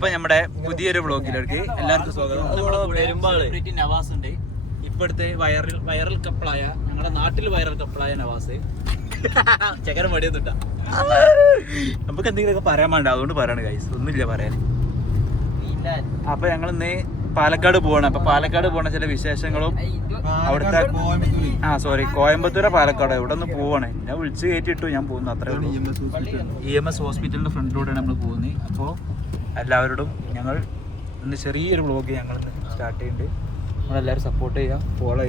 ഇപ്പൊ നമ്മുടെ പുതിയൊരു വ്ളോഗിലേക്ക് എല്ലാവർക്കും സ്വാഗതം. നവാസ് ഉണ്ട്, ഇപ്പോഴത്തെ വൈറൽ കപ്പിളായ ഞങ്ങളുടെ നാട്ടിൽ വൈറൽ കപ്പിളായ നവാസ്. ചക്കരം മടിയൊന്നുമില്ല, നമുക്ക് എന്തെങ്കിലുമൊക്കെ പറയാൻ വേണ്ട, അതുകൊണ്ട് പറയാണ് ഗൈസ്, ഒന്നുമില്ല പറയാൻ. അപ്പൊ ഞങ്ങൾ ഇന്ന് പാലക്കാട് പോവാണ്. അപ്പൊ പാലക്കാട് പോണ ചില വിശേഷങ്ങളും അവിടുത്തെ കോയമ്പത്തൂര പാലക്കാട് ഇവിടെ ഒന്ന് പോവാണ്. ഞാൻ വിളിച്ചു കയറ്റിട്ടു, ഞാൻ പോകുന്നു, അത്രേ ഉള്ളൂ. EMS ഹോസ്പിറ്റലിന്റെ ഫ്രണ്ടിലൂടെയാണ് നമ്മൾ പോകുന്നത്. അപ്പോൾ എല്ലാവരോടും ഞങ്ങൾ ഇന്ന് ചെറിയൊരു വ്ളോഗ് ഞങ്ങൾ സ്റ്റാർട്ട് ചെയ്യുന്നുണ്ട്. നമ്മളെല്ലാവരും സപ്പോർട്ട് ചെയ്യുക, ഫോളോ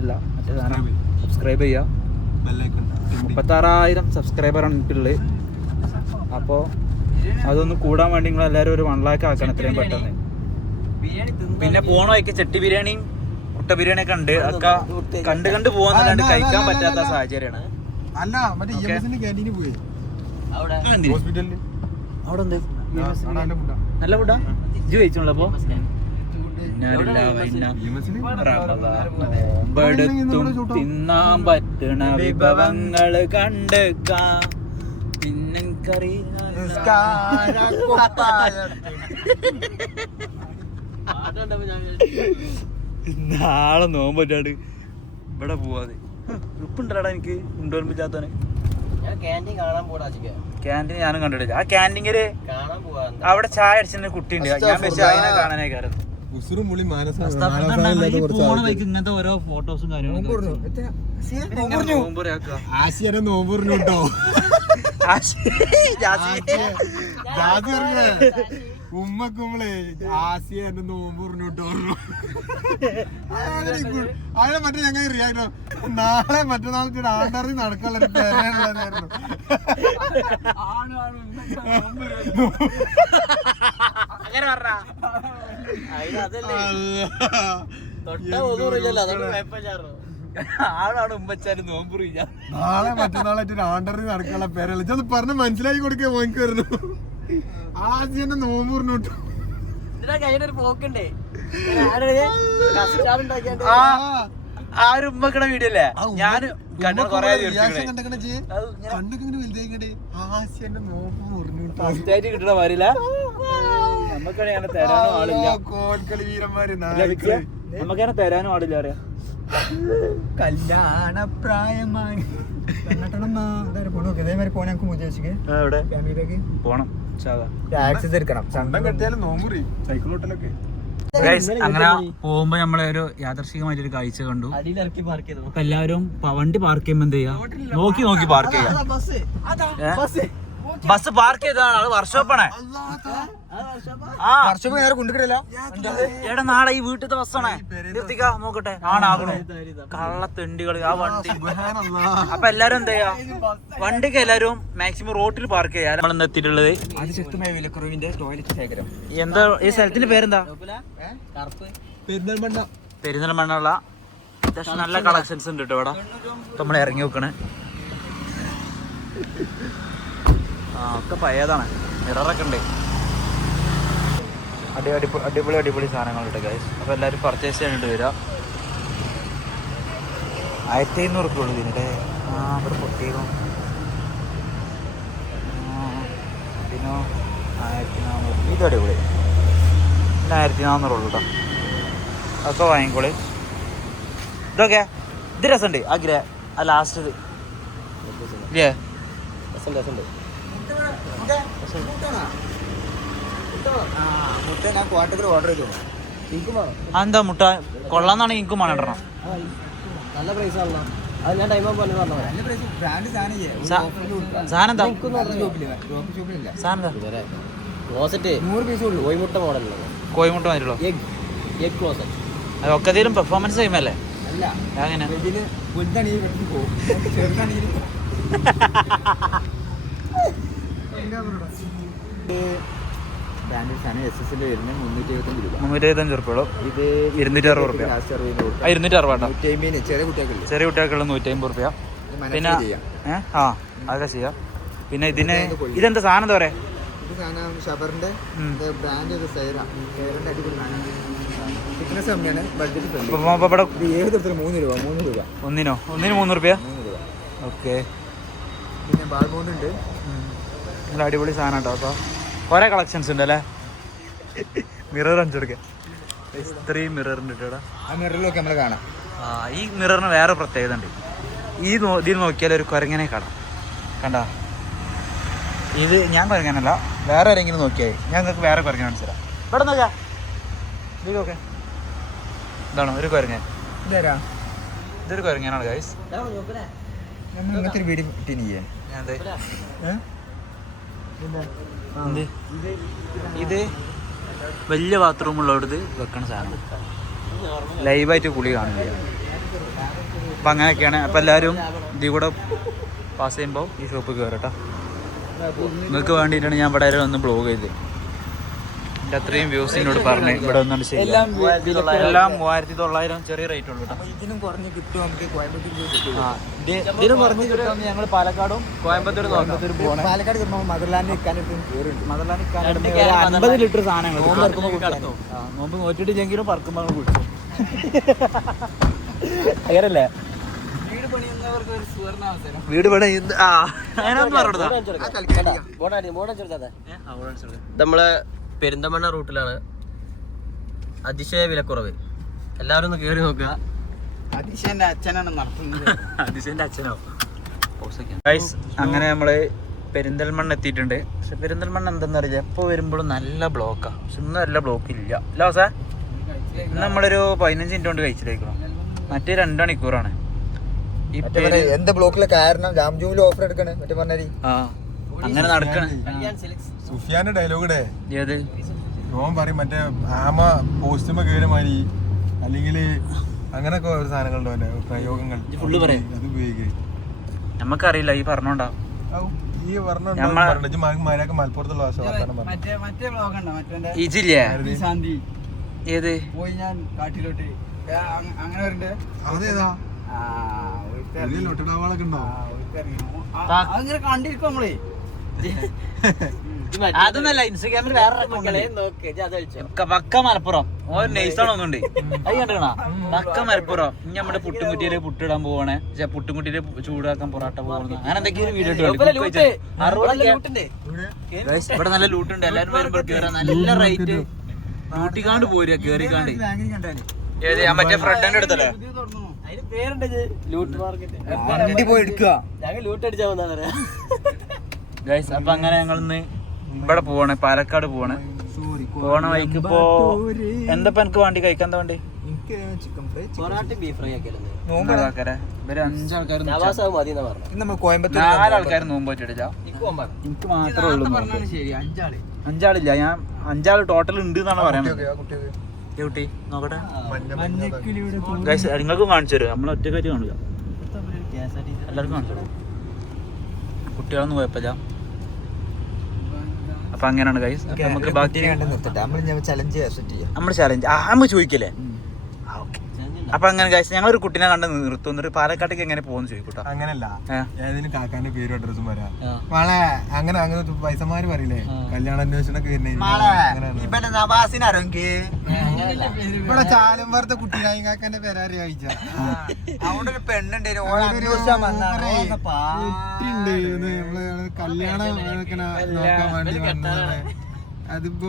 അല്ല മറ്റേ സാധനം സബ്സ്ക്രൈബ് ചെയ്യുക. 36,000 സബ്സ്ക്രൈബറാണ് എനിക്കുള്ളത്. അപ്പോൾ അതൊന്ന് കൂടാൻ വേണ്ടി നിങ്ങളെല്ലാവരും ഒരു 1 lakh ആക്കണം എത്രയും പെട്ടെന്ന്. പിന്നെ പോണ വഴിക്ക് ചെട്ടി ബിരിയാണിയും മുട്ട ബിരിയാണിയൊക്കെ ഉണ്ട്. അതൊക്കെ കണ്ട് പോകുന്നല്ലാണ്ട് കഴിക്കാൻ പറ്റാത്ത സാഹചര്യമാണ്. അവിടെ എന്ത് നല്ല ഫുഡാ ഇജ്ജ് കഴിച്ചോളൂ. അപ്പൊ തിന്നാൻ പറ്റണ വിഭവങ്ങള് കണ്ടെക്കാം. പിന്നെ നാളെ നോമ്പ് പറ്റാണ്ട് ഇവിടെ പോവാതെ ഉപ്പുണ്ടല്ലോടാ എനിക്ക് ഉണ്ടോൽപ്പിച്ചാത്തവന്. ക്യാൻറ്റീൻ ഞാനും കണ്ടിട്ടില്ല. ആ ക്യാൻറ്റീനില് അവിടെ ചായ അടിച്ചിട്ട് കുട്ടി ഉണ്ട്. ഞാൻ വെച്ച് അതിനെ കാണാനേ കാരണം പോണ വഴിക്ക് ഇങ്ങനത്തെ ഓരോ ഫോട്ടോസും കാര്യങ്ങളും. ഉമ്മക്കുമ്പളേ ആസിയ എന്നെ നോമ്പ് പറഞ്ഞിട്ടോ അവിടെ മറ്റേ ഞങ്ങൾ റിയാക്ടോ നാളെ മറ്റന്നാളത്തെ ആണ്ടാറി നടക്കാനുള്ള പേരായിരുന്നു. ആളാണ് ഉമ്മച്ചാലും നോമ്പുറിയില്ല. നാളെ മറ്റന്നാളായിട്ട് ആണ്ടറി നടക്കാനുള്ള പേരല്ല. ഇത് പറഞ്ഞ് മനസ്സിലാക്കി കൊടുക്കുക മോനിക്ക് വരുന്നു. ആദ്യം നോമ്പ് പറഞ്ഞോട്ടു ആ ഒരു ഉമ്മക്കണ വീഡിയോ അല്ലേ ഞാൻ കണ്ടൊക്കെ വലുതായിക്കണ്ടേ. ആസിയന്റെ നോമ്പ് പറഞ്ഞോട്ട് കിട്ടണ മാറില്ല. നമുക്കാണ് തരാനും ആളില്ല. കോൽക്കളി വീരന്മാര് നമുക്കങ്ങനെ തരാനും ആളില്ല അറിയാം. കല്യാണ പ്രായമായി പോണം. അങ്ങനെ പോകുമ്പോ നമ്മളെ ഒരു യാദർശികമായിട്ടൊരു കാഴ്ച കണ്ടു. അപ്പൊ എല്ലാവരും വണ്ടി പാർക്ക് ചെയ്യുമ്പോ എന്ത് ചെയ്യാ, നോക്കി പാർക്ക് ചെയ്യാം. ബസ് പാർക്ക് ചെയ്തതാണ്, അത് വർക്ക്ഷോപ്പാണ്. എടാ നാളെ ഈ വീട്ടിലത്തെ ബസ്സാണേ, നിർത്തിക്കാ നോക്കട്ടെ. ആണാകണോ കള്ളത്തെണ്ടികള് ആ വണ്ടി. അപ്പൊ എല്ലാരും എന്താ ചെയ്യാ, വണ്ടിക്ക് എല്ലാരും മാക്സിമം റോട്ടിൽ പാർക്ക് ചെയ്യാം. നമ്മൾ ഇന്ന് എത്തിയിട്ടുള്ളത് എന്താ ഈ സ്ഥലത്തിന്റെ പേരെന്താ, പെരിന്തൽമണ്ണ. അത്യാവശ്യം നല്ല കളക്ഷൻസ് ഉണ്ട് കേട്ടോ ഇവിടെ. നമ്മൾ ഇറങ്ങി നോക്കണേ. ഒക്കെ പഴയതാണ്, മിററൊക്കെ ഉണ്ട്. അടിപൊളി സാധനങ്ങളുണ്ട് ഗൈസ്. അപ്പോൾ എല്ലാവരും പർച്ചേസ് ചെയ്യാനായിട്ട് വരിക. 1500 ഉള്ളൂ ഇതിൻ്റെ. ഇവിടെ പൊട്ടിയും പിന്നെ 1400. ഇത് അടിപൊളി, പിന്നെ 1400 ഉള്ളൂ കേട്ടോ. അതൊക്കെ വാങ്ങിക്കോളി. ഇതൊക്കെ ഇത് രസമുണ്ട്. ആ ലാസ്റ്റ് ഇത് ഇല്ലേ, രസമുണ്ട്. എന്താ മുട്ട കൊള്ളാന്നാണെങ്കിൽ എനിക്കും വേണം. നല്ല പ്രൈസ് ആണല്ലോ. അത് ഞാൻ ടൈം പോലെ സാധനം കോഴിമുട്ട മോഡൽ, കോഴിമുട്ട മാതിരിയുള്ളൂ. അതൊക്കെ എന്തെങ്കിലും പെർഫോമൻസ് ചെയ്യുമല്ലേ? അങ്ങനെ ₹375. ഇത് 260. 260 ചെറിയ കുട്ടികൾക്കുള്ള ₹150. പിന്നെ അതൊക്കെ ചെയ്യാം. പിന്നെ ഇതിന് ഇതെന്താ സാധനം എന്താ പറയാ, ഒന്നിന് ₹3. ഓക്കെ. പിന്നെ ബാൽമോണ്ട് ഉണ്ട്. നല്ല അടിപൊളി സാധനം കേട്ടോ. അപ്പോൾ കുറേ കളക്ഷൻസ് ഉണ്ട് അല്ലേ. മിറർ കാണിച്ചു കൊടുക്കാം. ഇത്രയും മിററിൻ്റെ ഇട്ടാ ആ മിററിലൊക്കെ നമ്മൾ കാണാം. ഈ മിററിന് വേറെ പ്രത്യേകത ഉണ്ട്. ഇതിൽ നോക്കിയാൽ ഒരു കുരങ്ങനെ കാണാം. കണ്ടാ, ഇത് ഞാൻ കുരങ്ങനല്ല, വേറെ ആരെങ്കിലും നോക്കിയാൽ ഞാൻ നിങ്ങൾക്ക് വേറെ കുരങ്ങൻ മനസ്സിലാം. ഇവിടെ നോക്കാം, ഇത് നോക്കാം. ഇതാണോ ഒരു കുരങ്ങൻ? ഇതൊരു കുരങ്ങനാണ് ഗൈസ്. ഇത് വലിയ ബാത്റൂമുള്ളവിടുത്ത് വെക്കണ സാധനം ലൈവായിട്ട് കുളി കാണില്ല. അപ്പം അങ്ങനെയൊക്കെയാണ്. അപ്പം എല്ലാവരും ഇതിൽ കൂടെ പാസ് ചെയ്യുമ്പോൾ ഈ ഷോപ്പിൽ കയറട്ടോ. നിങ്ങൾക്ക് വേണ്ടിയിട്ടാണ് ഞാൻ ഇവിടെ ഒന്ന് ബ്ലോഗ് ചെയ്ത്. എൻ്റെ അത്രയും വ്യൂസിനോട് പറഞ്ഞ് ഇവിടെ ഒന്നുകൊണ്ട് ശരി. എല്ലാം 3900 ചെറിയ റേറ്റ് ഉള്ളൂ കേട്ടോ. ഇതിനും കുറഞ്ഞ് കിട്ടും നമുക്ക് കോയമ്പത്തൂർ. ഇതിനും കുറഞ്ഞ് കിട്ടുമെന്ന് ഞങ്ങൾ പാലക്കാടും കോയമ്പത്തൂർ പോകണം. പാലക്കാട് കിട്ടുമ്പോൾ മദർലാൻഡ് നിൽക്കാനിട്ടും കയറുണ്ട്. മദർലാൻഡ് 50 ലിറ്റർ സാധനങ്ങൾ നോമ്പ് നോറ്റിട്ടില്ലെങ്കിലും പറക്കുമ്പോൾ കുടിച്ചു. അങ്ങനല്ലേ വീട് പണി നമ്മളെ പെരിന്തമണ്ണ റൂട്ടിലാണ്. അതിശയ വിലക്കുറവ്. എല്ലാവരും ഒന്ന് കേറി നോക്കുക. അതിശയന്റെ അച്ഛനാണ് നടത്തുന്നത്. അതിശയന്റെ അച്ഛനോ? ഗൈസ്, അങ്ങനെ നമ്മള് പെരിന്തൽമണ്ണ എത്തിയിട്ടുണ്ട്. പക്ഷെ പെരിന്തൽമണ്ണ എന്തെന്ന് അറിയില്ല, എപ്പോൾ വരുമ്പോഴും നല്ല ബ്ലോക്കാണ്. പക്ഷെ ഇന്നും നല്ല ബ്ലോക്ക് ഇല്ല. അല്ല സാർ, ഇന്ന് നമ്മളൊരു 15 മിനിറ്റ് കൊണ്ട് കഴിച്ചിട്ടേക്കണം. മറ്റേ 2 മണിക്കൂറാണ്. എന്താ ബ്ലോക്കിലെ കാരണം? ജാംജൂമിൽ ഓഫർ എടുക്കണേ മറ്റേ പറഞ്ഞാൽ അങ്ങനെ നടക്കണേ. സുഫിയാന്റെ ഡയലോഗിടെ ഏത് ഓൻ പറയും, മറ്റേ ആമ പോസ്റ്റുമ്പോ കയറി മാതിരി അല്ലെങ്കിൽ അങ്ങനൊക്കെ ഒരു സാധനങ്ങളുണ്ടോ അവന്റെ പ്രയോഗങ്ങൾ. ഫുള്ള് പറയാം, അത് ഉപയോഗിക്കുക. നമുക്കറിയില്ല, ഈ പറഞ്ഞോണ്ടാ ഈ പറഞ്ഞ മലപ്പുറത്തുള്ള ഇജില്ലേ? ഏത് പോയി ഞാൻ കാട്ടിലോട്ട് അങ്ങനെ വരണ്ടേ? അതേതാ ലൊട്ടടാവാളൊക്കെ ഉണ്ടോ? അങ്ങനെ കണ്ടിരിക്കും നമ്മളെ. അതൊന്നല്ല, ഇൻസ്റ്റാഗ്രാമിൽ വേറെ പക്ക മലപ്പുറം ഓരോ നൈസാണ് ഒന്നുണ്ട്. അത് കണ്ടിക്കണ പക്ക മലപ്പുറം. ഇനി നമ്മുടെ പുട്ടുംകുറ്റിയില് പുട്ടിടാൻ പോവാണേ, പുട്ടുംകുറ്റിയില് ചൂടാക്കാൻ പൊറാട്ട പോകുന്നു. അങ്ങനെ എന്തൊക്കെയാണ് വീഡിയോ ഇവിടെ നല്ല ലൂട്ടുണ്ട്. എല്ലാരും വരുമ്പോൾ കേറാൻ നല്ല റേറ്റ്. ലൂട്ടിക്കാണ്ട് പോരുക കേറിക്കാണ്ട്. ഏത് ഞാൻ മറ്റേ ഫ്രണ്ടിന്റെ അടുത്തല്ലേ ലൂട്ട് മാർക്കറ്റ് പോയി എടുക്കുക. ഞങ്ങൾ ലൂട്ട് അടിച്ചാൽ വന്നാണ്. ഗൈസ്, അപ്പൊ അങ്ങനെ ഞങ്ങൾ ഇന്ന് ഇവിടെ പോവാണ്, പാലക്കാട് പോവാണ്. പോണ വഴിക്ക് ഇപ്പോ എന്താ എനിക്ക് വേണ്ടി കഴിക്കാൻ? എന്താ വേണ്ടി? പൊറാട്ടയും ബീഫ് ഫ്രൈ ആക്കിയാലേ. ഇവര് 5 ആൾക്കാർ, 4 ആൾക്കാർ നോമ്പ് പറ്റിയിട്ടില്ല. എനിക്ക് മാത്രമേ ഉള്ളൂ. 5 ആളില്ല, ഞാൻ 5 ആള് ടോട്ടൽ ഉണ്ട് എന്നാണ് പറയുന്നത്. കുട്ടി നോക്കട്ടെ ഗൈസ്, നിങ്ങൾക്കും കാണിച്ചു തരും. നമ്മൾ ഒറ്റക്കായിട്ട് കാണില്ല, എല്ലാവർക്കും കാണിച്ചു തരും. കുട്ടികളൊന്നും കുഴപ്പമില്ല. അപ്പൊ അങ്ങനെയാണ് ഗൈസ്. നമുക്ക് ബാക്കി നമ്മൾ ചലഞ്ച് നമ്മൾ ചോദിക്കല്ലേ? അപ്പൊ അങ്ങനെ ഗൈസ്, ഞങ്ങളൊരു കുട്ടീനെ കണ്ട് നിർത്തും. ഒരു പാലക്കാട്ടേക്ക് എങ്ങനെ പോകുന്നു ചോദിക്കൂട്ടോ. അങ്ങനല്ല, ഏതിനും കാക്കാന്റെ പേരും അഡ്രസ്സും വരാം. മളെ അങ്ങനെ അങ്ങനെ പൈസമാര് പറയില്ലേ കല്യാണ അന്വേഷണൊക്കെ ഇവിടെ ചാലമ്പറത്തെ കുട്ടീനായി കാക്കാന്റെ പേരാറി കഴിച്ച അവിടെ ഒരു പെണ്ണുണ്ട്. നമ്മള് കല്യാണം നോക്കാൻ വേണ്ടി വന്നതാണ്. അതിപ്പോ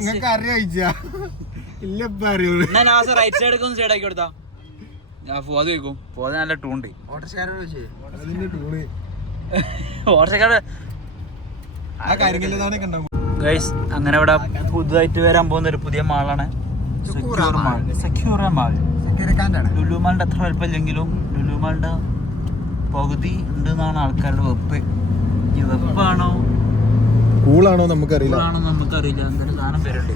നിങ്ങൾക്ക് അറിയാ റൈറ്റ് സൈഡ് ഒന്ന് സൈഡ് ആക്കി കൊടുത്താ അത് കേൾക്കും. പോകാൻ നല്ല ടൂണ്ട്. ഗൈസ്, അങ്ങനെ ഇവിടെ പുതുതായിട്ട് വരാൻ പോകുന്ന ഒരു പുതിയ മാളാണ് സെക്യൂർ മാൾ. ലുലു മാളിന്റെ അത്ര വലുപ്പമില്ലെങ്കിലും ലുലു മാളിന്റെ പകുതി ഉണ്ട് എന്നാണ് ആൾക്കാരുടെ വെപ്പ്. ഈ വെപ്പാണോ കൂളാണോ നമുക്കറിയില്ല. എന്തായാലും സാധനം പേരുണ്ട്.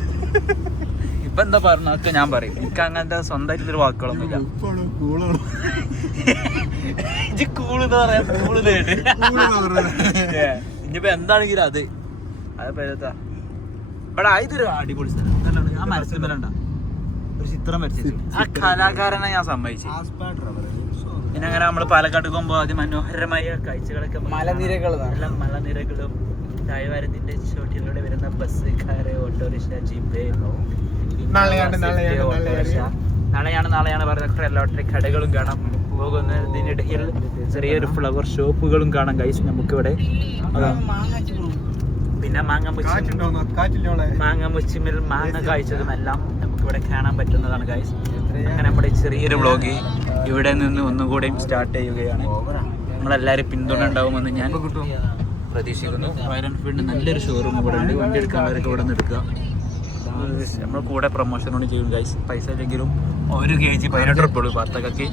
ഇപ്പൊ എന്താ പറഞ്ഞൊക്കെ ഞാൻ പറയും. എനിക്ക് അങ്ങനത്തെ സ്വന്തമായിട്ടുള്ളൊരു വാക്കുകളൊന്നുമില്ല. ഇനിയിപ്പോ എന്താണെങ്കിലും അത് പേരെത്താ ഇവിടെ ഇതൊരു അടിപൊളി സ്ഥലം. ആ മരത്തിൽ മേലണ്ട ഒരു ചിത്രം വരച്ചു. ആ കലാകാരനെ ഞാൻ സമ്മതിച്ചു. പിന്നെ അങ്ങനെ നമ്മള് പാലക്കാട് പോകുമ്പോ അതിമനോഹരമായ കാഴ്ചകളൊക്കെ, മലനിരകളും താഴ്വാരത്തിന്റെ ചോട്ടിലൂടെ വരുന്ന ബസ്, കാറ്, ഓട്ടോറിക്ഷ, ജീപ്പ്, നാളെയാണ് പറയുന്ന ഇലക്ട്രിക് കടകളും കാണാം. പോകുന്നതിനിടയിൽ ചെറിയൊരു ഫ്ലവർ ഷോപ്പുകളും കാണാം. ഗൈസ്, നമുക്കിവിടെ പിന്നെ മാങ്ങ മുച്ചിമിൽ മാങ്ങ കായ്ച്ചതും എല്ലാം നമുക്ക് ഇവിടെ കാണാൻ പറ്റുന്നതാണ് ഗൈസ്. അങ്ങനെ നമ്മുടെ ചെറിയൊരു വ്ളോഗ് ഇവിടെ നിന്ന് ഒന്നുകൂടെയും സ്റ്റാർട്ട് ചെയ്യുകയാണ്. നമ്മളെല്ലാവരും പിന്തുണ ഉണ്ടാവുമെന്ന് ഞാൻ പ്രതീക്ഷിക്കുന്നു. റോയൽ എൻഫീൽഡ് നല്ലൊരു ഷോറൂം ഇവിടെ ഉണ്ട്. വണ്ടി എടുക്കാനുള്ളവരൊക്കെ ഇവിടെ നിന്ന് എടുക്കുക. നമ്മൾ കൂടെ പ്രൊമോഷനോട് ചെയ്യും ഗൈസ്. പൈസ ഇല്ലെങ്കിലും 1 kg 18 ഉറുപ്പിക പത്തക്കൊക്കെ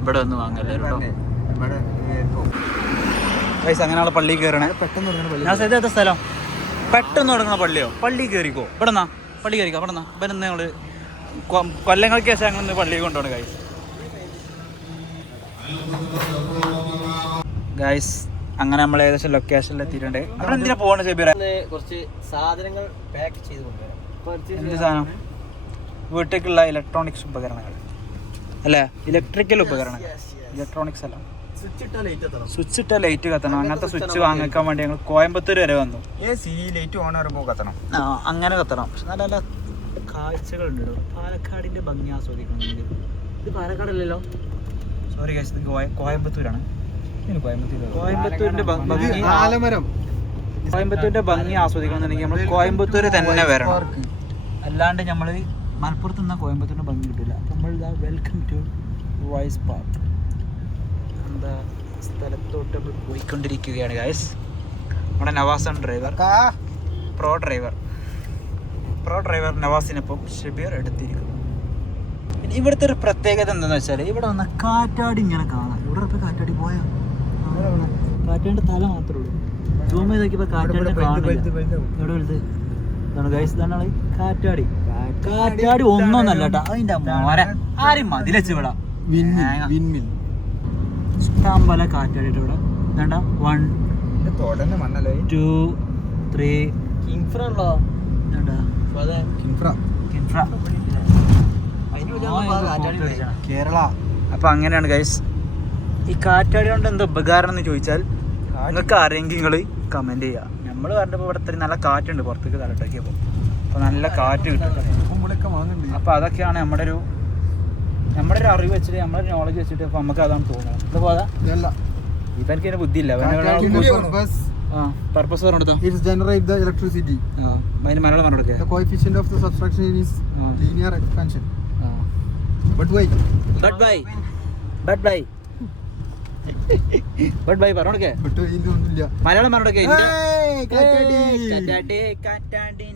ഇവിടെ വന്ന് വാങ്ങല്ലായിരുന്നു ഗൈസ്. അങ്ങനെയുള്ള പള്ളി കയറണേ. ഞാൻ സേത സ്ഥലം പെട്ടെന്ന് തുടങ്ങുന്ന പള്ളിയോ? പള്ളി കയറിക്കോ. ഇവിടെ നിന്നാ പള്ളി കയറിക്കോ. ഇവിടെ നിന്നാ ഇപ്പം ഞങ്ങൾ കൊല്ലങ്ങൾക്ക് ശേഷം ഞങ്ങൾ പള്ളി കൊണ്ടുപോകണം ഗൈസ്. ഗൈസ് അങ്ങനെ നമ്മൾ ഏകദേശം ലൊക്കേഷനിൽ എത്തിയിട്ടുണ്ട്. നമ്മൾ എന്തിനാ പോകണം ഷബീറ? കുറച്ച് സാധനങ്ങൾ പാക്ക് ചെയ്ത് കൊണ്ടുവരാം. എന്ത് സാധനം? വീട്ടിലേക്കുള്ള ഇലക്ട്രോണിക്സ് ഉപകരണങ്ങൾ അല്ലേ? ഇലക്ട്രിക്കൽ ഉപകരണങ്ങൾ, ഇലക്ട്രോണിക്സ് അല്ല. സ്വിച്ച് ഇട്ട ലൈറ്റ് കത്തണം. അങ്ങനത്തെ സ്വിച്ച് വാങ്ങിക്കാൻ വേണ്ടി ഞങ്ങൾ കോയമ്പത്തൂർ വരെ വന്നു. ലൈറ്റ് ഓൺ ആകുമ്പോൾ കത്തണം. അങ്ങനെ കത്തണം. പക്ഷെ നല്ല നല്ല കാഴ്ചകളുണ്ട്. പാലക്കാടിന്റെ ഭംഗി ആസ്വദിക്കണമെങ്കിൽ ഇത് പാലക്കാടല്ലല്ലോ, സോറി ഗൈസ്, ഇത് കോയമ്പത്തൂരാണ്. കോയമ്പത്തൂരിന്റെ ഭംഗി ആസ്വദിക്കണമെന്നുണ്ടെങ്കിൽ നമ്മൾ കോയമ്പത്തൂർ തന്നെ വരണം. അല്ലാണ്ട് നമ്മൾ മലപ്പുറത്ത് നിന്നാൽ കോയമ്പത്തൂരിന്റെ ഭംഗി കിട്ടില്ല. അപ്പോൾ നമ്മൾ വെൽക്കം ടു വൈസ് പാർക്ക് എന്ന സ്ഥലത്തോട്ട് നമ്മൾ പോയിക്കൊണ്ടിരിക്കുകയാണ് ഗൈസ്. നമ്മുടെ നവാസാണ് ഡ്രൈവർ, പ്രോ ഡ്രൈവർ നവാസിനൊപ്പം ഷബീർ എടുത്തിരിക്കുന്നു. പിന്നെ ഇവിടുത്തെ ഒരു പ്രത്യേകത എന്താണെന്ന് വെച്ചാൽ ഇവിടെ വന്ന കാറ്റാടി ഇങ്ങനെ കാണാം. ഇവിടെ ഇപ്പോൾ കാറ്റാടി പോയോ? കാറ്റാടിൻ്റെ തല മാത്രമേ ഉള്ളൂ. സൂം ചെയ്ത് നോക്കിയപ്പോൾ കാറ്റാടി കാണില്ല. എവിടെ വലുത് ഇതാണ് ഗൈസ്. ഇതാണ് കാറ്റാടി. കാറ്റാടി ഒന്നൊന്നല്ല കേട്ടോ, അതിൻ്റെ മോര ആരും മതിലച്ച് ഇവിടെ ഇഷ്ടം പോലെ കാറ്റാടിയിട്ട് ഇവിടെ. ഇതാണ്ട 1 2 3 കിൻഫ്ര ഉണ്ടോ? കേരള. അപ്പൊ അങ്ങനെയാണ് ഗൈസ്. ഈ കാറ്റാടി കൊണ്ട് എന്താ ഉപകാരം എന്ന് ചോദിച്ചാൽ നിങ്ങൾക്ക് ആരെങ്കിലും നിങ്ങൾ കമന്റ് ചെയ്യുക. നമ്മൾ പറഞ്ഞപ്പോൾ ഇവിടെ ഇത്രയും നല്ല കാറ്റുണ്ട് പുറത്തേക്ക് തലട്ടൊക്കെയപ്പോൾ. അപ്പോൾ നല്ല കാറ്റ് കിട്ടും. അപ്പോൾ അതൊക്കെയാണ് നമ്മുടെ ഒരു അറിവ് വെച്ചിട്ട്, നമ്മുടെ നോളജ് വെച്ചിട്ട് അപ്പോൾ നമുക്ക് അതാണ് തോന്നുന്നത്. ഇത് പോകാം. ഇപ്പം എനിക്ക് അതിന് ബുദ്ധിയില്ല. Purpose പറഞ്ഞെടുത്തോ. It generates the electricity. അതിന് Malayalam പറഞ്ഞെടുക്കുക. The coefficient of the subtraction is linear expansion. But why പറഞ്ഞോടക്കെ Malayalam പറഞ്ഞോടക്കെ.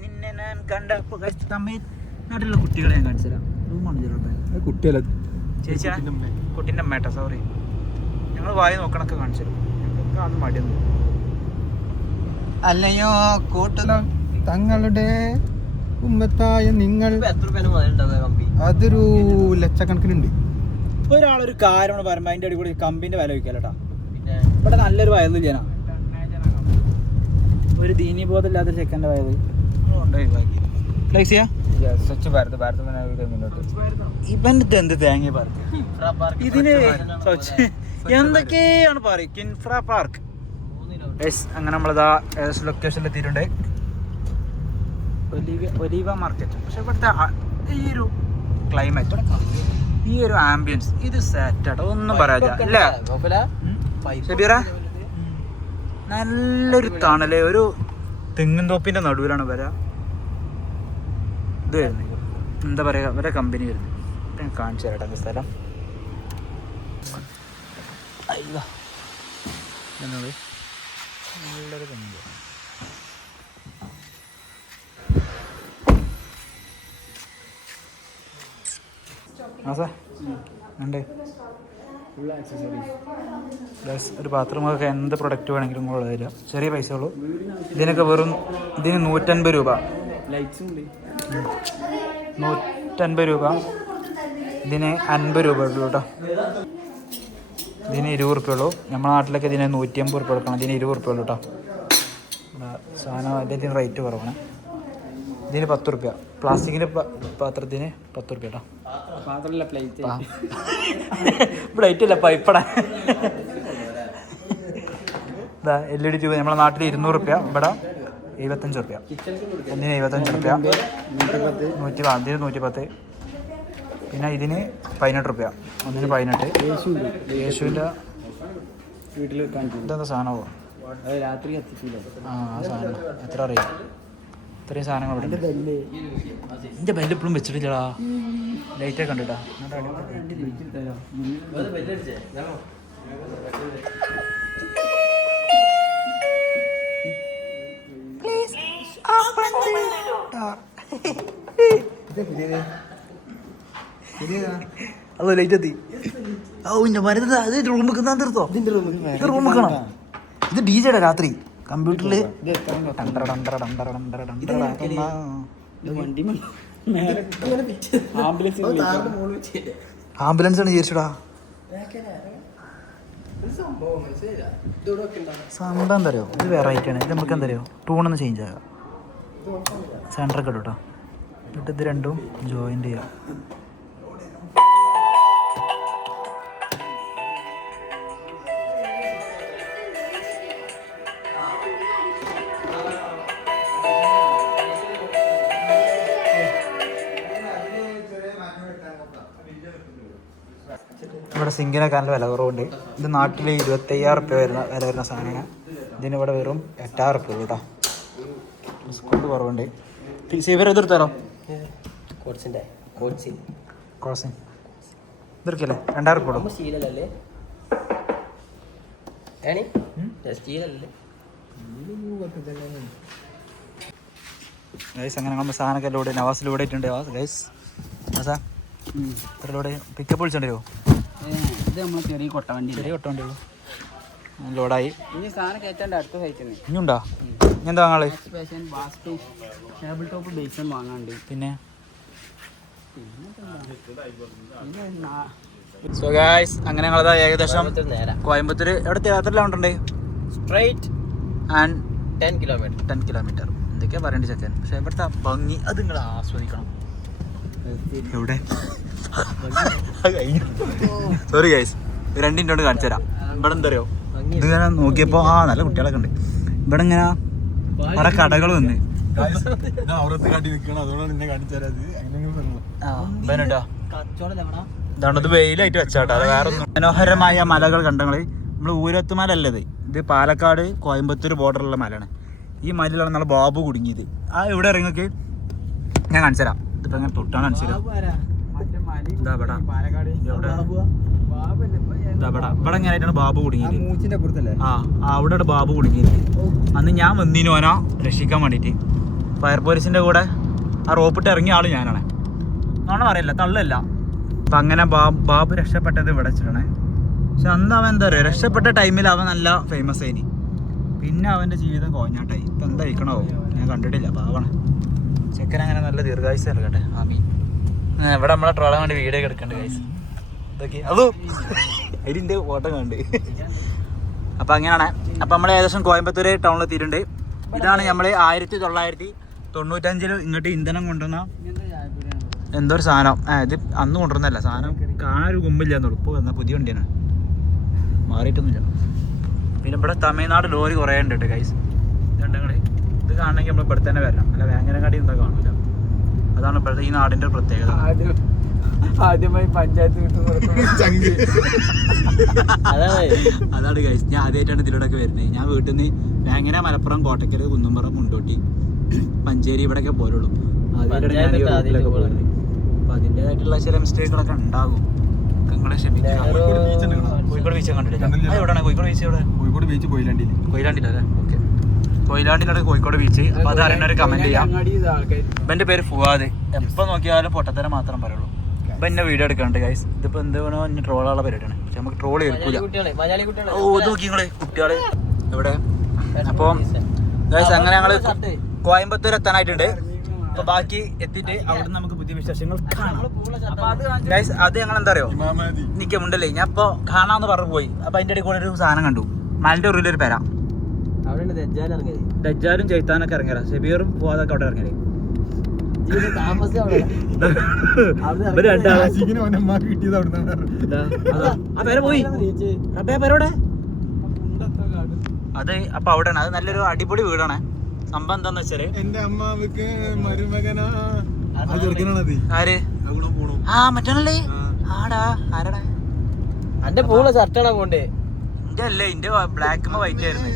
നിന്നെ ഞാൻ കണ്ടപ്പോൾ തമിഴ്നാട്ടിലുള്ള കുട്ടികളെ ഞാൻ കാണിച്ചു തരാം. റൂമാണ് കുട്ടിയല്ല, ചേച്ചിയാ കുട്ടീൻ്റെ അമ്മേട്ടാ, സോറി. ഞങ്ങൾ വായി നോക്കണൊക്കെ കാണിച്ചു തരും. ഞങ്ങൾക്ക് അന്ന് മടിയൊന്നും. അല്ലയോ തങ്ങളുടെ ഉമ്മത്തായ നിങ്ങൾ അതൊരു ലക്ഷക്കണക്കിനുണ്ട്. ഒരാളൊരു കാര്യം പറയുമ്പോൾ അതിൻ്റെ അടിപൊളി കമ്പിന്റെ വില വയ്ക്കാലട്ടാ. ഇവിടെ നല്ലൊരു വയലിൽ ചെയ്യാനാ. ഒരു ദീനി ബോധമില്ലാത്ത ചെക്കൻ്റെ വയൽ ഇവന്റെ എന്ത് തേങ്ങ പാർക്ക് ഇതിന് എന്തൊക്കെയാണ് പറയും. കിൻഫ്ര പാർക്ക്. അങ്ങനെ നമ്മളിതാ ഏകദേശം ലൊക്കേഷനിൽ എത്തിയിട്ടുണ്ട്. Oliva market. പക്ഷെ ഇവിടുത്തെ ഈ ഒരു ക്ലൈമറ്റ്, ഈ ഒരു ആംബിയൻസ്, ഇത് സെറ്റാട്ടോ, ഒന്നും പറയാല്ല. ഷബീറ നല്ലൊരു തണല്, ഒരു തെങ്ങിൻ തോപ്പിന്റെ നടുവിലാണ് വരാ. ഇത് വരുന്നത് എന്താ പറയുക, വരെ കമ്പനി വരുന്നത്. ഞാൻ കാണിച്ചു തരാട്ടെ സ്ഥലം. അയ്യോ നല്ലൊരു കമ്പനി. ഉണ്ട് ഒരു ബാത്റൂമൊക്കെ എന്ത് പ്രൊഡക്റ്റ് വേണമെങ്കിലും കൂടെ തരിക. ചെറിയ പൈസ ഉള്ളൂ ഇതിനൊക്കെ. വെറും ഇതിന് 150 രൂപ. 150 രൂപ. ഇതിന് 50 രൂപ ഉള്ളൂ കേട്ടോ. ഇതിന് 20 റുപ്യ ഉള്ളൂ. നമ്മുടെ നാട്ടിലൊക്കെ ഇതിന് 150 റുപ്യ കൊടുക്കണം. ഇതിന് 20 റുപ്യ ഉള്ളൂ കേട്ടോ. സാധനം ഇതിന് റേറ്റ് കുറവാണ്. ഇതിന് 10 റുപ്യ. പ്ലാസ്റ്റിക്കിൻ്റെ പാത്രത്തിന് 10 റുപ്യ കേട്ടോ. പ്ലേറ്റ് ഇല്ല, പൈപ്പട. ഇതാ LED ട്യൂബ്. നമ്മുടെ നാട്ടിൽ 200 റുപ്യ, ഇവിടെ 75 റുപ്യ. ഒന്നിന് 75 റുപ്യ. 110. പിന്നെ ഇതിന് 18 റുപ്യ. ഒന്നിന് 18. യേശുവിൻ്റെ വീട്ടിൽ ഇതെന്താ സാധനമോ രാത്രി എത്തിക്കില്ല. എത്ര അറിയാം ഇത്രയും സാധനങ്ങൾ എന്റെ ബെല്ല് ഇപ്പോഴും വെച്ചിട്ടില്ലടാ. ലൈറ്റൊക്കെ കണ്ടിട്ടാ. അത് ലൈറ്റ് എത്തി. ഓ ഇന്റെ മരുന്ന് അത് റൂം വെക്കുന്ന തീർത്തോ? റൂം വെക്കണം. ഇത് ഡിജെയുടെ രാത്രി കമ്പ്യൂട്ടറില് ആംബുലൻസ് ആണ് വിചാരിച്ചടാ. സംഭവം എന്താ അറിയോ, ഇത് വെറൈറ്റി ആണ്. ഇത് നമുക്ക് എന്താ അറിയോ, ടൂണൊന്ന് ചേഞ്ച് ആകാം. സെൻറ്ററൊക്കെ ഇടും കേട്ടോ. എന്നിട്ട് ഇത് രണ്ടും ജോയിൻ്റ് ചെയ്യാം. ഇവിടെ സിങ്കിനൊക്കെ നല്ല വില കുറവുണ്ട്. ഇത് നാട്ടിൽ 25,000 റുപ്യ വില വരുന്ന സാധനമാണ്. ഇതിനിവിടെ വെറും 8,000 റുപ്യ കേട്ടോ. ഡിസ്കൗണ്ട് കുറവുണ്ട്. സീവർ എതിർത്തരോ കോഴ്സിൻ ഇതെടുക്കല്ലേ 2,000 റുപ്യ കൊടുക്കും. ഗൈസ് അങ്ങനെ നമ്മൾ സാധനമൊക്കെ ലോഡ് നവാസിലൂടെ ഇട്ടുണ്ട്. ഗൈസ് നവാസാ ഇത്രയിലൂടെ പിക്കപ്പ് വിളിച്ചോണ്ടോ? ഇത് നമ്മളെ ചെറിയ കൊട്ടവണ്ടി ഉള്ളൂ. ലോഡായി. ഇനി സാധനം കയറ്റാണ്ട് അടുത്ത സൈറ്റിന് ഇനിയുണ്ടോ? ഇനി എന്താ വാങ്ങാള്? Table top ബേസും വാങ്ങാണ്ട്. പിന്നെ സോ ഗൈസ് അങ്ങനെ ഞങ്ങളത് ഏകദേശം കോയമ്പത്തൂർ എവിടെ തിയേറ്ററിലാവുന്നുണ്ട്. സ്ട്രൈറ്റ് ആൻഡ് 10 കിലോമീറ്റർ എന്തൊക്കെയാ പറയേണ്ടത് ചെക്കൻ. പക്ഷെ ഇവിടുത്തെ ഭംഗി അത് നിങ്ങൾ ആസ്വദിക്കണം. എവിടെ സോറി ഗൈസ്, രണ്ടിൻ്റെ കൊണ്ട് കാണിച്ചു തരാം. ഇവിടെ എന്താ അറിയോ, ഇതിങ്ങനെ നോക്കിയപ്പോ നല്ല കുട്ടികളൊക്കെ ഉണ്ട്. ഇവിടെ ഇങ്ങനെ കുറെ കടകൾ വന്ന് ഇതാണത് വെയിലായിട്ട് വെച്ചാട്ടോ. അത് വേറെ ഒന്നും. മനോഹരമായ മലകൾ കണ്ടങ്ങള്. നമ്മൾ ഊരത്തുമല അല്ലത്, ഇത് പാലക്കാട് കോയമ്പത്തൂർ ബോർഡറുള്ള മലയാണ്. ഈ മലയിലാണ് നമ്മളെ ബാബു കുടുങ്ങിയത്. ഇവിടെ ഇറങ്ങിയൊക്കെ ഞാൻ കാണിച്ചു തരാം. ഇതിപ്പോ ഇങ്ങനെ തൊട്ടാണ് കാണിച്ചു തരാം. ഇവിടെ ഇങ്ങനെയായിട്ടാണ് ബാബു കുടുങ്ങിയത്. അവിടെ ബാബു കുടുങ്ങിയത്. അന്ന് ഞാൻ വന്നീനു ഓനോ രക്ഷിക്കാൻ വേണ്ടിയിട്ട്. ഫയർഫോഴ്സിന്റെ കൂടെ ആ റോപ്പിട്ട് ഇറങ്ങിയ ആള് ഞാനാണ്. നോണം പറയില്ല, തള്ളല്ല. അപ്പൊ അങ്ങനെ ബാബു രക്ഷപ്പെട്ടത് ഇവിടെ വെച്ചിട്ടാണ്. പക്ഷെ അന്ന് അവൻ എന്താ പറയുക, രക്ഷപ്പെട്ട ടൈമിൽ അവൻ നല്ല ഫേമസ് ആയിനി. പിന്നെ അവന്റെ ജീവിതം കോഞ്ഞാട്ടായി. ഇപ്പൊ എന്താ കഴിക്കണോ ഞാൻ കണ്ടിട്ടില്ല. പാവാണ് ചെക്കൻ. അങ്ങനെ നല്ല ദീർഘായുസ് നൽകട്ടെ ആമീൻ. ഇവിടെ നമ്മളെ ട്രോളാൻ വേണ്ടി വീഡിയോ ഒക്കെ എടുക്കണ്ട് ഗൈസ്. ഇതൊക്കെ അതോ അതിൻ്റെ ഫോട്ടോ കണ്ട്. അപ്പൊ അങ്ങനെയാണ്. അപ്പൊ നമ്മൾ ഏകദേശം കോയമ്പത്തൂർ ടൗണിലെത്തിയിട്ടുണ്ട്. ഇതാണ് നമ്മൾ 1995 ഇങ്ങോട്ട് ഇന്ധനം കൊണ്ടുവന്ന എന്തോ ഒരു സാധനം. ഇത് അന്ന് കൊണ്ടുവന്നല്ല സാധനം. കാണാനൊരു കുമ്പില്ല എന്നുള്ളൂ. ഇപ്പോൾ വന്ന പുതിയ വണ്ടിയാണ്, മാറിയിട്ടൊന്നുമില്ല. പിന്നെ ഇവിടെ തമിഴ്നാട് ലോറി കുറേ ഉണ്ട് കേട്ടോ ഗൈസ്. ഇതുണ്ടെങ്കിൽ ഇത് കാണണമെങ്കിൽ നമ്മൾ ഇവിടെ തന്നെ വരണം. അല്ല വേങ്ങനങ്ങാടി എന്താ കാണില്ല. അതാണ് ഇപ്പോഴത്തെ ഈ നാടിൻ്റെ ഒരു പ്രത്യേകത. ആദ്യമായി പഞ്ചായത്ത് അതാണ് ഗൈസ്. ഞാൻ ആദ്യമായിട്ടാണ് ഇതിലൂടെയൊക്കെ വരുന്നത്. ഞാൻ വീട്ടിൽ നിന്ന് വേങ്ങന, മലപ്പുറം, കോട്ടക്കൽ, കുന്നുംപുറം, മുണ്ടോട്ടി, മഞ്ചേരി ഇവിടെയൊക്കെ പോലുള്ളൂ. ആദ്യമായിട്ടാണ് ഞാൻ പോകുന്നത്. അപ്പൊ അതിൻ്റെതായിട്ടുള്ള ചില മിസ്റ്റേക്കുകളൊക്കെ ഉണ്ടാകും. നിങ്ങളെ ക്ഷമിക്കുക. കോഴിക്കോട് ബീച്ച് കണ്ടിട്ടില്ല. എവിടെയാണ് കോഴിക്കോട് ബീച്ച്? എവിടെ? കോഴിക്കോട് ബീച്ച് കൊയിലാണ്ടിയിലല്ലേ? ഓക്കെ, കൊയിലാണ്ടിയിലാണ് കോഴിക്കോട് ബീച്ച്. അപ്പൊ അത് അറിയുന്നവർ കമന്റ് ചെയ്യാം. ഇവന്റെ പേര് ഫുവാദ്. എപ്പൊ നോക്കിയാലും പൊട്ടത്തരം മാത്രം പറയുള്ളൂ. ഇപ്പൊ എന്നെ വീഡിയോ എടുക്കാണ്ട് ഗൈസ്. ഇതിപ്പോ എന്ത് വേണോ ഇനി ട്രോളുള്ള പരിപാടിയാണ്. പക്ഷെ നമുക്ക് ട്രോൾ കേൾക്കൂല. ഓ നോക്കി നിങ്ങള് കുട്ടികള് എവിടെ. അപ്പൊ ഗൈസ് അങ്ങനെ ഞങ്ങള് കോയമ്പത്തൂർ എത്താനായിട്ടുണ്ട്. അപ്പൊ ബാക്കി എത്തിയിട്ട് അവിടെ നമുക്ക് പുതിയ വിശേഷങ്ങൾ കാണാം. ഗൈസ് അത് ഞങ്ങൾ എന്താ അറിയോ, നിൽക്കുന്നുണ്ടല്ലേ, ഞാൻ ഇപ്പൊ കാണാന്ന് പറഞ്ഞു പോയി. അപ്പൊ അതിന്റെ ഇടയിൽ കൂടെ ഒരു സാധനം കണ്ടു. മലന്റെ ഉള്ളിലൊരു പെര. ദജ്ജാലും ചൈത്താനൊക്കെ ഇറങ്ങിയതാ. ഷെബീറും പോവാതൊക്കെ അവിടെ ഇറങ്ങിയത്. അത് അപ്പൊ അവിടെയാണ്. അത് നല്ലൊരു അടിപൊളി വീടാണ്. സംഭവം എന്താന്ന് വെച്ചാല് എന്റെ അമ്മാവക്ക് മരുമകനാ. ആര്? മറ്റേ ആടാ ആരടാ? എന്റെ പൂള ഷർട്ടാണ് പോണ്ടേ. എന്റെ അല്ലേ, എന്റെ ബ്ലാക്ക് വൈറ്റ് ആയിരുന്നു.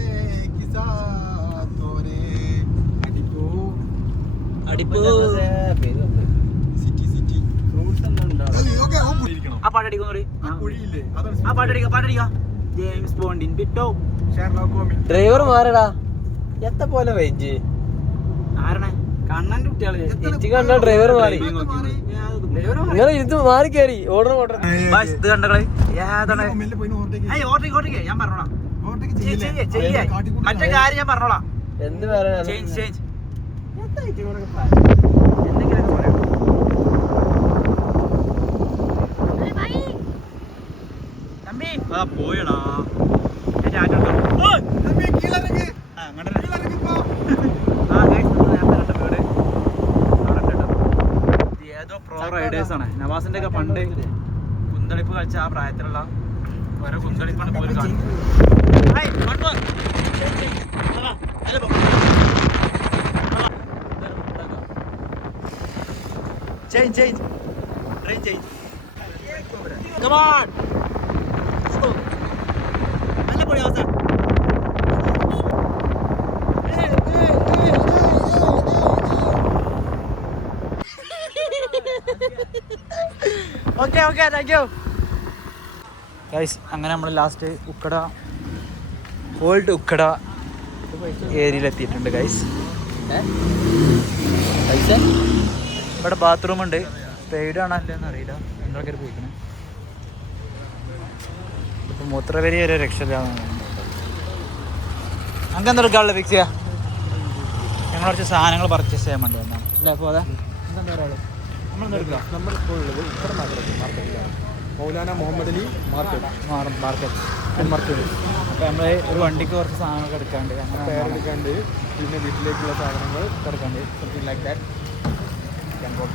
പിടിച്ചാത്തോരേ അടിപ്പോ അടിപ്പോ സിറ്റി സിറ്റി ഫ്രൂട്ട്സ് ഒന്നും ഉണ്ടാവും. ഓക്കെ ഇരിക്കണം ആ പാട്ടടിക്കുന്നോട് കുഴിയില്ലേ ആ പാട്ടടിക്ക ജെയിംസ് ബോണ്ടിൻ പിട്ടോ ഷെർലോക്ക് ഹോംസ് ഡ്രൈവർ മാറടാ എത്ത പോലെ വെജ് ആരണേ കണ്ണന്റെ കുട്ടികള് എച്ചി കണ്ട ഡ്രൈവർ മാറി നിങ്ങൾ ഇത് മാറി കയറി ഓർഡർ ബസ് ഇത് കണ്ടകളെ ഏതാണ് മെല്ലെ പോയി ഓവർടേക്ക് ഓർട്ടിക്ക് ഞാൻ പറഞ്ഞോളാം ഓവർടേക്ക് ചെയ്യേ മറ്റേ കാര്യം ഞാൻ പറഞ്ഞോളാം എന്ത് പറയാനാ ചേഞ്ച് എന്തെങ്കിലുമൊക്കെ പറയാം. തമ്പി ആ പോയടാ ഏതോ പ്രോ റൈഡേഴ്സ് ആണ് നവാസിന്റെ ഒക്കെ പണ്ട് കുന്തളിപ്പ് കളിച്ച ആ പ്രായത്തിലുള്ള ഓരോ കുന്തളിപ്പാണ് പോലും change train change Come on! നല്ല പൊടി അവസ്ഥ ഓക്കെ താങ്ക് യു ഗൈസ്. അങ്ങനെ നമ്മൾ ലാസ്റ്റ് ഉക്കട ഓൾഡ് ഉക്കട ഏരിയയിലെത്തിയിട്ടുണ്ട് ഗൈസ്. ഇവിടെ ബാത്റൂം ഉണ്ട്. പെയ്ഡ് ആണോ അല്ലെന്ന് അറിയില്ല. എന്തൊക്കെ പോയിക്കണേ ഇപ്പം മൂത്രവരി ഒരു രക്ഷയില്ലാന്ന് നമുക്ക് എന്താ എടുക്കാനുള്ള ഫിക്സ് ചെയ്യാം. ഞങ്ങൾ കുറച്ച് സാധനങ്ങൾ പർച്ചേസ് ചെയ്യാൻ വേണ്ടി വന്നാണ് അല്ലേ? അപ്പോൾ അതാ എന്താ ഒരാൾ നമ്മളെന്താ എടുക്കുക? നമ്മളിപ്പോൾ ഉള്ളത് ഉത്തര മാർക്കറ്റിലാണ്. Maulana Muhammad Ali market market. അപ്പോൾ നമ്മൾ ഒരു വണ്ടിക്ക് കുറച്ച് സാധനങ്ങൾ എടുക്കാണ്ട് അങ്ങനെ പേരെടുക്കാണ്ട് പിന്നെ വീട്ടിലേക്കുള്ള സാധനങ്ങൾ എടുക്കാണ്ട് സംതിങ് ലൈക്ക് ദാറ്റ് അപ്പോൾ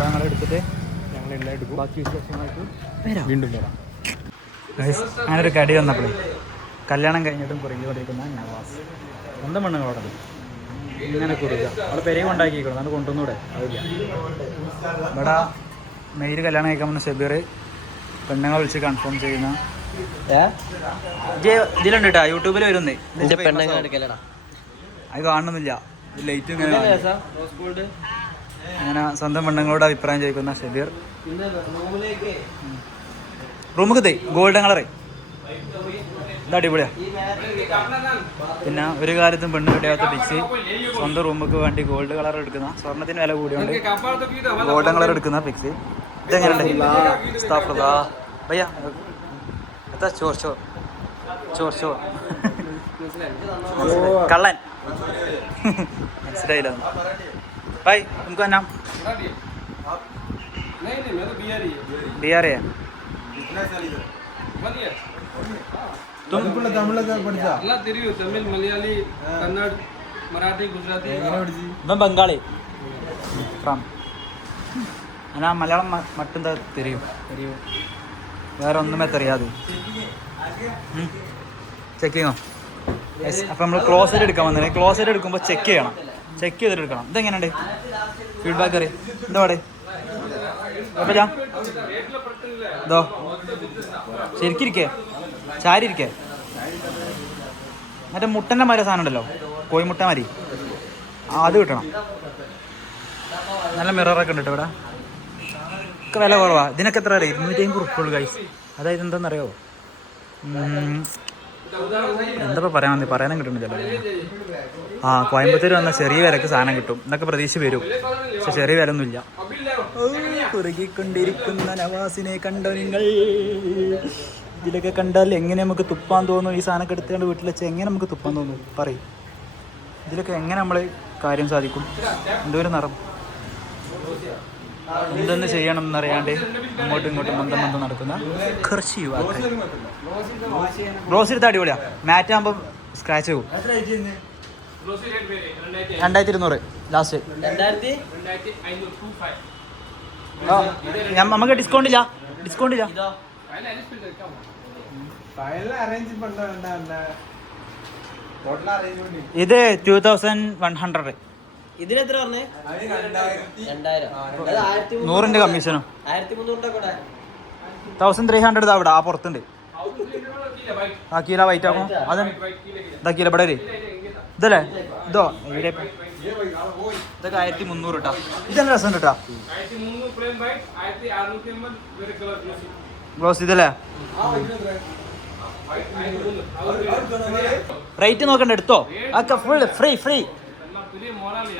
ഞങ്ങൾ എടുത്തിട്ട് ഞങ്ങളെല്ലാം എടുക്കും. ബാക്കി വിശേഷമായിട്ട് വരാം. വീണ്ടും വരാം. അങ്ങനെ ഒരു കടി വന്നപ്പോഴേ കല്യാണം കഴിഞ്ഞിട്ടും കുറുകിക്കൊണ്ടിരിക്കുന്ന നവാസ് സ്വന്തം പെണ്ണുങ്ങളോടത് ഇങ്ങനെ കുറുക അവിടെ പെരയും ഉണ്ടാക്കിക്കണം അത് കൊണ്ടുവന്നൂടെ അതില്ല. ഇവിടെ മെയിൽ കല്യാണം കഴിക്കാൻ വന്ന ഷബീർ പെണ്ണുങ്ങളെ വിളിച്ച് കൺഫേം ചെയ്യുന്ന ഇതിലുണ്ട് കേട്ടോ, യൂട്യൂബിൽ വരുന്നേ. അത് കാണുന്നില്ല, ലൈറ്റ് ഇങ്ങനെ അങ്ങനെ സ്വന്തം പെണ്ണുങ്ങളോട് അഭിപ്രായം ചോദിക്കുന്ന ഷബീർ. റൂമുക്ക് ഗോൾഡൻ കളറ് ഇത് അടിപൊളിയാ. പിന്നെ ഒരു കാലത്തും പെണ്ണ് കിട്ടാത്ത പിക്സ് സ്വന്തം റൂമുക്ക് വേണ്ടി ഗോൾഡ് കളർ എടുക്കുന്ന, സ്വർണ്ണത്തിന് വില കൂടിയുണ്ട് ഗോൾഡൻ കളർ എടുക്കുന്ന പിക്സ്. ഇതെങ്ങനെയുണ്ട്? ഭയ്യ എത്താ ചോർ ചോർ ചോർ ചോർ കള്ളൻ മനസ്സിലായില്ല. ബൈ നമുക്ക് തന്നെ ബിയാറിയാ തമിഴൊക്കെ പഠിച്ചാ? തമിഴ് മലയാളി കന്നഡ മറാഠി ഗുജറാത്തി എങ്ങനെ പഠിച്ചു? ഇവൻ ബംഗാളി ഫ്രം അനാ മലയാളം മറ്റും തെരിയും വേറെ ഒന്നുമേ തെറിയാതെ. ചെക്ക് ചെയ്യണോ? അപ്പം നമ്മൾ ക്ലോസറ്റ് എടുക്കാൻ വന്നത്. ക്ലോസറ്റ് എടുക്കുമ്പോൾ ചെക്ക് ചെയ്യണം, ചെക്ക് ചെയ്തിട്ട് എടുക്കണം. ഇതെങ്ങനെയുണ്ട് ഫീഡ്ബാക്ക് അറിയാം? എന്താ പാടെ കുഴപ്പമില്ല? ഇതോ ശരിക്കിരിക്കേ ചാരിരിക്കേ. മറ്റേ മുട്ടൻ്റെ മാതിരി സാധനം ഉണ്ടല്ലോ, കോഴിമുട്ട മാതിരി, അത് കിട്ടണം. നല്ല മിററൊക്കെ ഉണ്ട് കേട്ടോ ഇവിടെ. ഒക്കെ വില കുറവാ. ഇതിനൊക്കെ എത്ര അറിയാം? 250 ഉറുപ്പുള്ളൂ ഗൈസ്. അതായത് എന്താണെന്നറിയോ, എന്താ പറയാൻ വന്നേ, പറയാനും കിട്ടുന്നില്ലല്ലോ. കോയമ്പത്തൂർ വന്നാൽ ചെറിയ വിലക്ക് സാധനം കിട്ടും എന്നൊക്കെ പ്രതീക്ഷ വരും, പക്ഷെ ചെറിയ വില ഒന്നുമില്ല. കുറുകിക്കൊണ്ടിരിക്കുന്ന നവാസിനെ കണ്ടോ നിങ്ങൾ? ഇതിലൊക്കെ കണ്ടാൽ എങ്ങനെ നമുക്ക് തുപ്പാൻ തോന്നും? ഈ സാധനമൊക്കെ എടുത്തുകൊണ്ട് വീട്ടിൽ വെച്ചാൽ എങ്ങനെ നമുക്ക് തുപ്പാൻ തോന്നും? പറയും. ഇതിലൊക്കെ എങ്ങനെ നമ്മൾ കാര്യം സാധിക്കും? എന്തോരം നിറം, എന്തെന്ന് ചെയ്യണം എന്നറിയാണ്ട് അങ്ങോട്ടും ഇങ്ങോട്ടും ബന്ധം നടക്കുന്ന കുറച്ച് യുവാക്കൾ. ഗ്ലോസ് എടുത്ത് അടിപൊളിയാ. മാറ്റ് ആകുമ്പോൾ സ്ക്രാച്ച് പോകും. 2200 ലാസ്റ്റ്. നമുക്ക് ഡിസ്കൗണ്ട് ഇല്ല. ഇത് 2100. ഇതിനെത്ര പറഞ്ഞേ? 100ന്റെ കമ്മീഷനും 1300 1300 അവിടെ ആ പുറത്തുണ്ട്. ആ കീല വൈറ്റ് ആക്കും അത് ഇതാ കീല ഇവിടെ വരെ ഇതല്ലേ ഇതോ ഇവിടെ ഇതൊക്കെ 1300 കേട്ടോ ഇതെല്ലാം രസം കേട്ടോ ഗ്ലോസ് ഇതല്ലേ റേറ്റ് നോക്കണ്ട എടുത്തോ ഒക്കെ ഫുൾ ഫ്രീ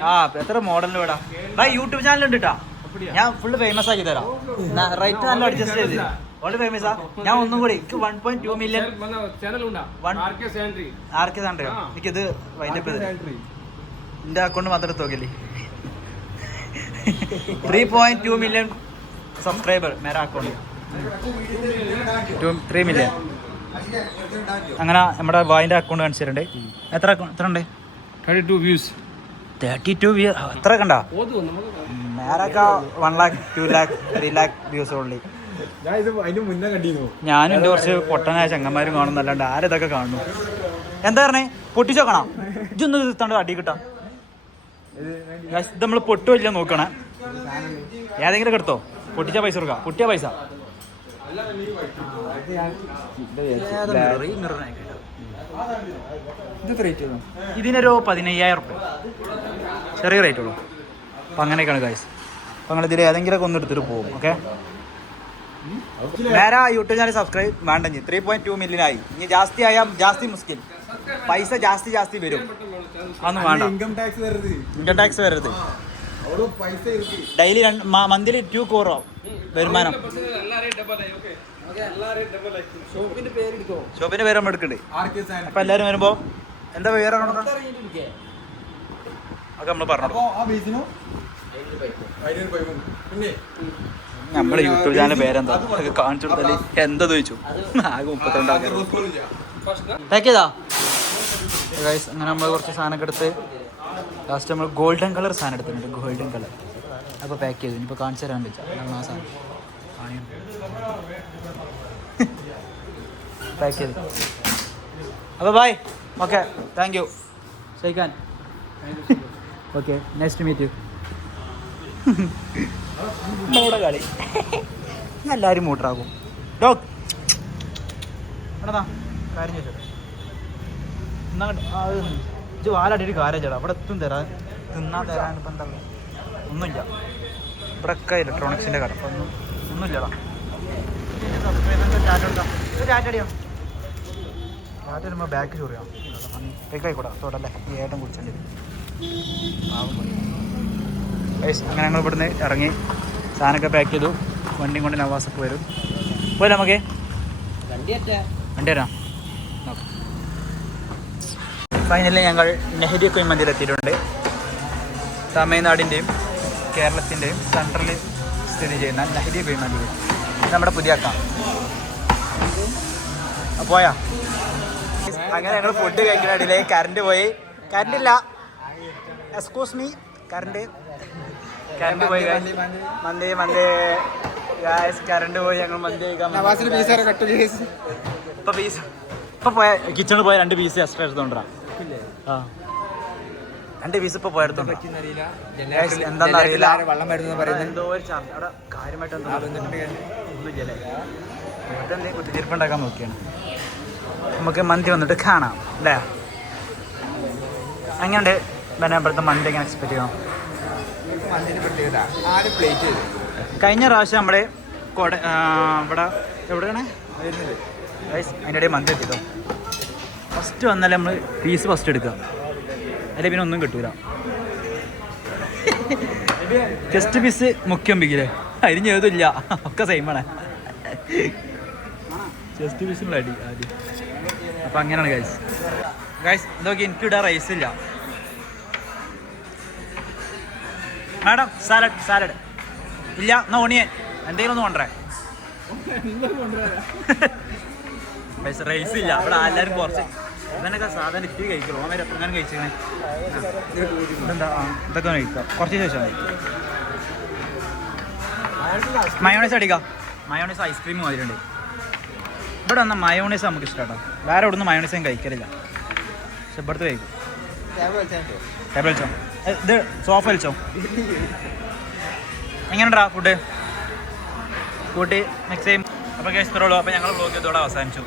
ആ എത്ര മോഡലിന് വേടാ ബൈ യൂട്യൂബ് ചാനൽ ഉണ്ട് കേട്ടോ ഞാൻ ഫുള്ള് ഫേമസ് ആക്കി തരാം റേറ്റ് നല്ല അഡ്ജസ്റ്റ് ചെയ്ത് വളരെ ഫേമസാ ഞാൻ ഒന്നും കൂടി എനിക്ക് 1.2 മില്യൺ ആർക്കെ സാൻഡ്രിയോ എനിക്കിത് വൈൻഡപ്പ് ചെയ്ത് എൻ്റെ അക്കൗണ്ട് മാത്രം നോക്കില്ലേ 3.2 മില്യൺ സബ്സ്ക്രൈബർ മേര അക്കൗണ്ട് 3 മില്യൺ അങ്ങനെ നമ്മുടെ വായിൻ്റെ അക്കൗണ്ട് കാണിച്ചിട്ടുണ്ട് എത്ര ഉണ്ട് 32 views 32 വ്യൂ എത്ര കണ്ട നേരൊക്കെ 1 lakh 2 lakh 3 lakh വ്യൂസ് ഉള്ളി ഞാനും എൻ്റെ കുറച്ച് പൊട്ടനായ ചങ്ങന്മാരും കാണുന്നല്ലാണ്ട് ആരിതൊക്കെ കാണുന്നു എന്താ പറഞ്ഞേ പൊട്ടിച്ചോക്കണം ഇതൊന്ന് തീർത്താണ്ട് അടി കിട്ടാം ഇത് നമ്മൾ പൊട്ടുമില്ല നോക്കണേ ഏതെങ്കിലും എടുത്തോ പൊട്ടിച്ച പൈസ കൊടുക്കാം പൊട്ടിയ പൈസ ഇതിനൊരു 15,000 റുപ്യ ചെറിയ റേറ്റ് ഉള്ളൂ അപ്പം അങ്ങനെയൊക്കെയാണ് ഗൈസ് അപ്പം നിങ്ങളിതിൽ ഏതെങ്കിലുമൊക്കെ ഒന്ന് എടുത്തിട്ട് പോകും ഓക്കെ നേരെ യൂട്യൂബ് ചാനൽ സബ്സ്ക്രൈബ് വേണ്ട 3.2 മില്യൺ ആയി ഇനി ജാസ്തി ആയാൽ ജാസ്തി മുസ്കിൽ പൈസ ജാസ്തി വരും അതൊന്നും വേണ്ട ഇൻകം ടാക്സ് വരരുത് ഡെയിലി മന്ത്ലി 2 crore വരുമാനം ഷോപ്പിന്റെ പേര് നമ്മൾ എടുക്കണ്ടേ അപ്പൊ എല്ലാരും വരുമ്പോ എന്താ പേര് ഒക്കെ നമ്മൾ പറഞ്ഞു നമ്മള് യൂട്യൂബ് ചാനൽ പേരെന്താ കാണിച്ചു കൊടുത്താല് എന്താ ചോദിച്ചു ആകെ 32 ആൾക്കാർ പാക്ക് ചെയ്താ ഗൈസ് അങ്ങനെ നമ്മൾ കുറച്ച് സാധനമൊക്കെ എടുത്ത് ലാസ്റ്റ് നമ്മൾ ഗോൾഡൻ കളർ സാധനം എടുത്തിട്ടുണ്ട് ഗോൾഡൻ കളർ അപ്പോൾ പാക്ക് ചെയ്തു ഇനിയിപ്പോൾ കാണിച്ചു തരാൻ വെച്ചാൽ ആ സാധനം പാക്ക് ചെയ്തു അപ്പോൾ bye okay thank you Shaikhan okay next meet you നമ്മുടെ കളി എല്ലാവരും മൂട്ടറാകും ഡോക് എടാ കാര്യം ചോദിച്ചോ എന്നാ ഇത് വാലടിയൊരു കാര്യം ചേട്ടാ അവിടെ എത്തും തരാൻ തിന്നാൻ തരാൻ ഇപ്പം എന്താ ഒന്നുമില്ല ഇവിടെയൊക്കെ ഇലക്ട്രോണിക്സിൻ്റെ കട ഒന്നുമില്ലടാ ടാറ്റ അടിയോ ടാറ്റ വരുമ്പോൾ ബാക്ക് ചൊറിയാം കേൾക്കായിക്കൂടാ തോട്ടല്ലേ ഈ ഏട്ടൻ കുടിച്ചേണ്ടി അങ്ങനെ ഞങ്ങൾ ഇവിടുന്ന് ഇറങ്ങി സാധനമൊക്കെ പാക്ക് ചെയ്തു വണ്ടിയും കൊണ്ട് നവാസൊക്കെ വരും പോരാ നമുക്ക് വണ്ടി തരാം ഫൈനലി ഞങ്ങൾ നെഹ്രി കുഴിമന്തിയിൽ എത്തിയിട്ടുണ്ട് തമിഴ്നാടിൻ്റെയും കേരളത്തിൻ്റെയും സെൻട്രലിൽ സ്ഥിതി ചെയ്യുന്ന നെഹ്രി കുഴിമന്തി നമ്മുടെ പുതിയ അക്ക പോയാ അങ്ങനെ ഞങ്ങൾ ഫുഡ് കഴിക്കുന്ന ഇടയിൽ കറണ്ട് പോയി കറണ്ടില്ല എക്സ്ക്യൂസ് മീ കറണ്ട് പോയി മന്തി കറണ്ട് പോയി ഞങ്ങൾ മന്തി കഴിക്കാൻ ഇപ്പൊ പോയ കിച്ചണിൽ പോയ 2 പീസ് എക്സ്ട്രാ എടുത്തോണ്ടാ ആ 2 പീസ് ഇപ്പൊ പോയെടുത്തോണ്ട് എന്താണെന്ന് അറിയില്ല എന്തോ ഒരു ചാർജ് അവിടെ കാര്യമായിട്ട് ഒന്നുമില്ലേ കുത്തിരിപ്പുണ്ടാക്കാൻ നോക്കിയാണ് നമുക്ക് മന്തി വന്നിട്ട് കാണാം അല്ലേ അങ്ങനെയുണ്ട് പിന്നെ ഇപ്പോഴത്തെ മന്തി എങ്ങനെ എക്സ്പെക്ട് ചെയ്യണം കഴിഞ്ഞ പ്രാവശ്യം നമ്മുടെ ഇവിടെ എവിടെയാണ് അതിൻ്റെ ഇടയിൽ മന്തി എത്തിട്ടോ ഫസ്റ്റ് വന്നാലേ നമ്മൾ പീസ് ഫസ്റ്റ് എടുക്കുക അല്ലെ പിന്നെ ഒന്നും കിട്ടൂല ജസ്റ്റ് പീസ് മുഖ്യം പിക്കില്ലേ അതിന് ഏതുമില്ല ഒക്കെ സെയിമാണ് ജസ്റ്റ് പീസിനുള്ള അടി ആദ്യം അപ്പം അങ്ങനെയാണ് ഗൈസ് ഇതൊക്കെ എനിക്കിവിടെ റൈസ് ഇല്ല മാഡം സാലഡ് ഇല്ല എന്നാ ഓണിയൻ എന്തെങ്കിലും ഒന്ന് കൊണ്ടുവരേ റൈസ് ഇല്ല അവിടെ എല്ലാവരും കുറച്ച് ഇവനൊക്കെ സാധാരണ ഇത്തിരി കഴിക്കുള്ളൂ ഓമ എത്രങ്ങാനും കഴിച്ചേ ഇതെന്താ ഇതൊക്കെ കഴിക്കാം കുറച്ച് ശേഷം മയോണൈസ് അടിക്കാം മയോണൈസ് ഐസ്ക്രീം മാതിരിയുണ്ട് ഇവിടെ വന്നാൽ മയോണൈസ് നമുക്ക് ഇഷ്ടമാട്ടോ വേറെ ഇവിടെ നിന്ന് മയോണൈസും കഴിക്കലില്ല പക്ഷെ ഇവിടുത്തെ കഴിക്കും ടേബിൾ വെച്ചോ ഇത് സോഫ വലിച്ചോ എങ്ങനെയുണ്ടാ ഫുഡ് കൂട്ടി മിക്സ് ചെയ്യും അപ്പോൾ കേസ് തരുള്ളൂ അപ്പോൾ ഞങ്ങൾ വ്ലോഗ് ഇതോടെ അവസാനിച്ചു